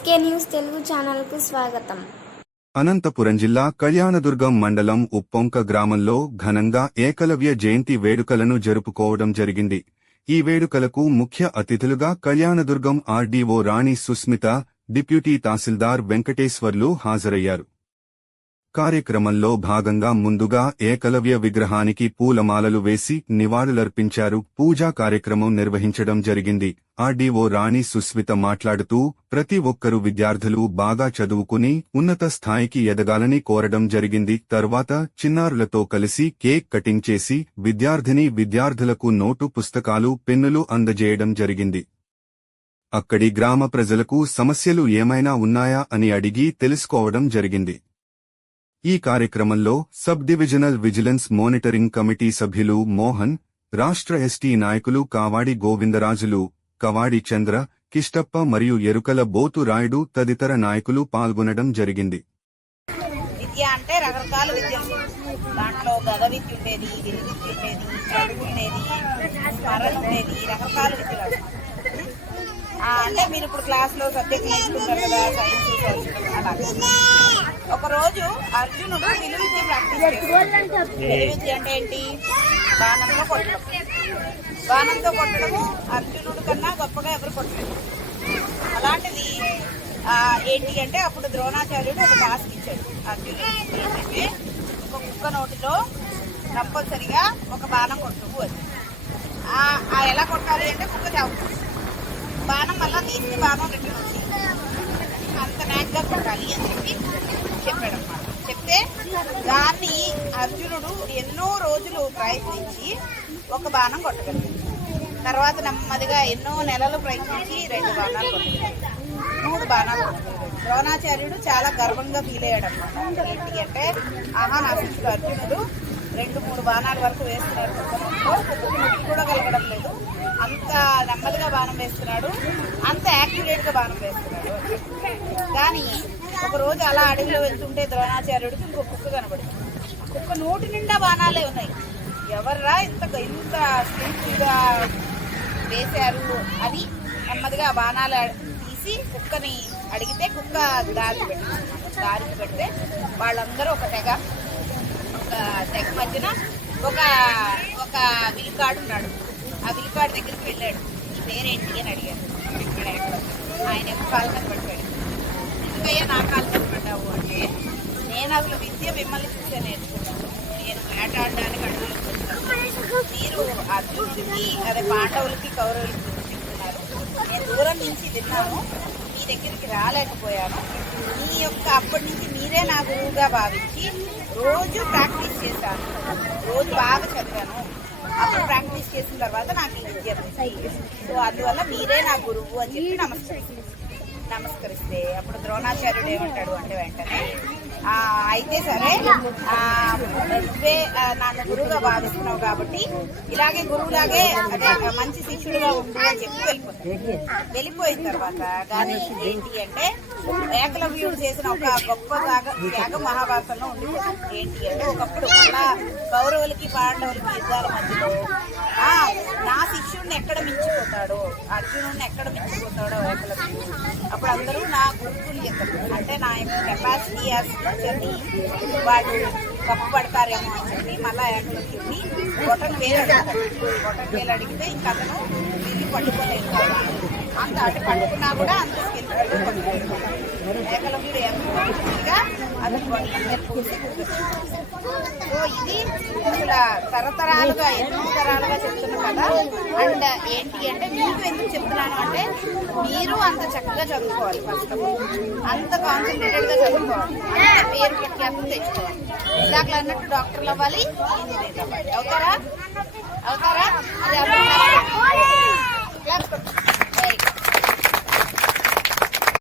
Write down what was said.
SK news Telugu ఛానల్కు స్వాగతం. అనంతపురం జిల్లా కళ్యాణదుర్గం మండలం ఉప్పొంక గ్రామంలో ఘనంగా ఏకలవ్య జయంతి వేడుకలను జరుపుకోవడం జరిగింది. ఈ వేడుకలకు ముఖ్య అతిథులుగా కళ్యాణదుర్గం ఆర్డీఓ రాణి సుస్మిత, డిప్యూటీ తహసీల్దార్ వెంకటేశ్వర్లు హాజరయ్యారు. కార్యక్రమంలో భాగంగా ముందుగా ఏకలవ్య విగ్రహానికి పూలమాలలు వేసి నివాళులర్పించారు. పూజా కార్యక్రమం నిర్వహించడం జరిగింది. ఆర్డీఓ రాణి సుస్మిత మాట్లాడుతూ ప్రతి ఒక్కరూ విద్యార్థులు బాగా చదువుకుని ఉన్నత స్థాయికి ఎదగాలని కోరడం జరిగింది. తర్వాత చిన్నారులతో కలిసి కేక్ కటింగ్ చేసి విద్యార్థులకు నోటు పుస్తకాలు, పెన్నులు అందజేయడం జరిగింది. అక్కడి గ్రామ ప్రజలకు సమస్యలు ఏమైనా ఉన్నాయా అని అడిగి తెలుసుకోవడం జరిగింది. ఈ కార్యక్రమంలో sub divisional vigilance monitoring committee సభ్యులు మోహన్, రాష్ట్ర ఎస్టీ నాయకులు కావాడి గోవిందరాజులు, కవాడి చంద్ర, కిష్టప్ప మరియు ఎరుకల బోతు రాయుడు తదితర నాయకులు పాల్గొనడం జరిగింది. విద్య అంటే రకరకాల విద్యలు, దాంట్లో గద విద్య ఉండేది, విద్య ఉండేది, చదువు ఉండేది, స్మరణ ఉండేది, రకరకాల విద్యలు. అంటే మీరు ఇప్పుడు క్లాస్లో సబ్జెక్ట్ నేర్చుకుంటారు కదా, సైన్స్, అలా. ఒకరోజు అర్జునుడు విలువ విద్య ప్రాక్టీస్ చేస్తాడు. విలువ విద్య అంటే ఏంటి? బాణంతో కొట్టడం. బాణంతో కొట్టడము అర్జునుడు కన్నా గొప్పగా ఎవరు కొట్టలేదు. అలాంటిది ఏంటి అంటే అప్పుడు ద్రోణాచార్యుడు ఒక టాస్క్ ఇచ్చాడు అర్జునుడు. ఏంటంటే ఒక కుక్క నోటిలో కంపల్సరిగా ఒక బాణం కొట్టుకు అది ఎలా కొట్టాలి అంటే కుక్క చావుతుంది. బాణం మళ్ళా తీసి బాణం రిటర్న్ వచ్చింది. అంత నాగ్గా కొట్టాలి అని చెప్పాడు అన్నమాట. చెప్తే దాన్ని అర్జునుడు ఎన్నో రోజులు ప్రయత్నించి ఒక బాణం కొట్టగలిగాడు. తర్వాత నెమ్మదిగా ఎన్నో నెలలు ప్రయత్నించి 2 బాణాలు కొట్టగలిగాడు, 3 బాణాలు కొట్టగలిగాడు. ద్రోణాచార్యుడు చాలా గర్వంగా ఫీల్ అయ్యాడు అన్నమాట. ఏంటి అంటే నా శిష్యుడు అర్జునుడు 2-3 బాణాల వరకు వేస్తున్నాడు, కూడా కలగడం లేదు, అంత నెమ్మదిగా బాణం వేస్తున్నాడు, అంత యాక్యురేట్గా బాణం వేస్తున్నాడు. కానీ ఒకరోజు అలా అడవిలో వెళ్తుంటే ద్రోణాచార్యుడికి ఇంకో కుక్క కనబడింది. కుక్క నోటి నిండా బాణాలే ఉన్నాయి. ఎవర్రా ఇంత స్పీడ్గా వేశారు అని నెమ్మదిగా బాణాలు తీసి కుక్కని అడిగితే కుక్క దారికి పెడితే వాళ్ళందరూ ఒక తెగ మధ్యన ఒక విలుకాడు ఉన్నాడు. ఆ విలుకాడు దగ్గరికి వెళ్ళాడు. ఈ పేరేంటి అని అడిగాడు. ఆయన ఏమో కాళ్ళ మీద పడిపోయాడు. ఎందుకయ్యా నా కాళ్ళ మీద పడ్డావు అంటే, నేను అసలు విద్య మిమ్మల్ని చూసే నేర్చుకున్నాను, నేను వేటాడడానికి అడవులకు వచ్చాను, మీరు అర్జునుడికి అదే పాండవులకి కౌరవులకి చెప్తున్నారు, నేను దూరం నుంచి విన్నాను, మీ దగ్గరికి రాలేకపోయాను, అప్పటి నుంచి మీరే నా గురువుగా భావించి రోజు ప్రాక్టీస్ చేశాను, రోజు బాగా చదివాను, అప్పుడు ప్రాక్టీస్ చేసిన తర్వాత నాకు ఈ విద్య వచ్చింది. సో అందువల్ల మీరే నా గురువు అని చెప్పి నమస్కరిస్తే అప్పుడు ద్రోణాచార్యుడు ఏమంటాడు అంటే వెంటనే అయితే సరే నువ్వే నన్ను గురువుగా భావిస్తున్నావు కాబట్టి ఇలాగే గురువులాగే అదే మంచి శిష్యుడిగా ఉండు అని చెప్పి వెళ్ళిపోయిన తర్వాత కానీ ఏంటి అంటే ఏకలవ్యుడు చేసిన ఒక గొప్ప త్యాగం మహాభారతంలో ఉండిపోతుంది. ఏంటి అంటే ఒకప్పుడు మళ్ళా కౌరవులకి పాండవులకి యుద్ధాల మధ్యలో నా శిష్యుడిని ఎక్కడ మించిపోతాడో, అర్జునుడిని ఎక్కడ మించిపోతాడో ఏకలవ్యుడు, అప్పుడు అందరూ నా గురువులు చెప్తారు. అంటే నా యొక్క కెపాసిటీ టీచర్ని వాళ్ళు గొప్పపడతారేమో అని చెప్పి మళ్ళా ఏకలవ్యుడిని బొటన్ వేలు అడిగితే ఇంకా అతను వెళ్ళి పట్టుకోలేదు. అంత అటు పట్టుకున్నా కూడా అంత స్కిల్ ఏకలవ్యుడు ఎంతగా అతను బొటన్. సో ఇది అసలు తరతరాలుగా ఎన్నో తరాలుగా చెప్తున్నాం కదా. అండ్ ఏంటి అంటే మీకు ఎందుకు చెప్తున్నాను అంటే మీరు అంత చక్కగా చదువుకోవాలి, ఫస్ట్ అంత కాన్సన్ట్రేటెడ్గా చదువుకోవాలి, అంత పేరు ప్రఖ్యాతం తెచ్చుకోవాలి. ఇందాక అన్నట్టు డాక్టర్లు అవ్వాలి, ఇంజనీర్లు అవ్వాలి. అవుతారా? అది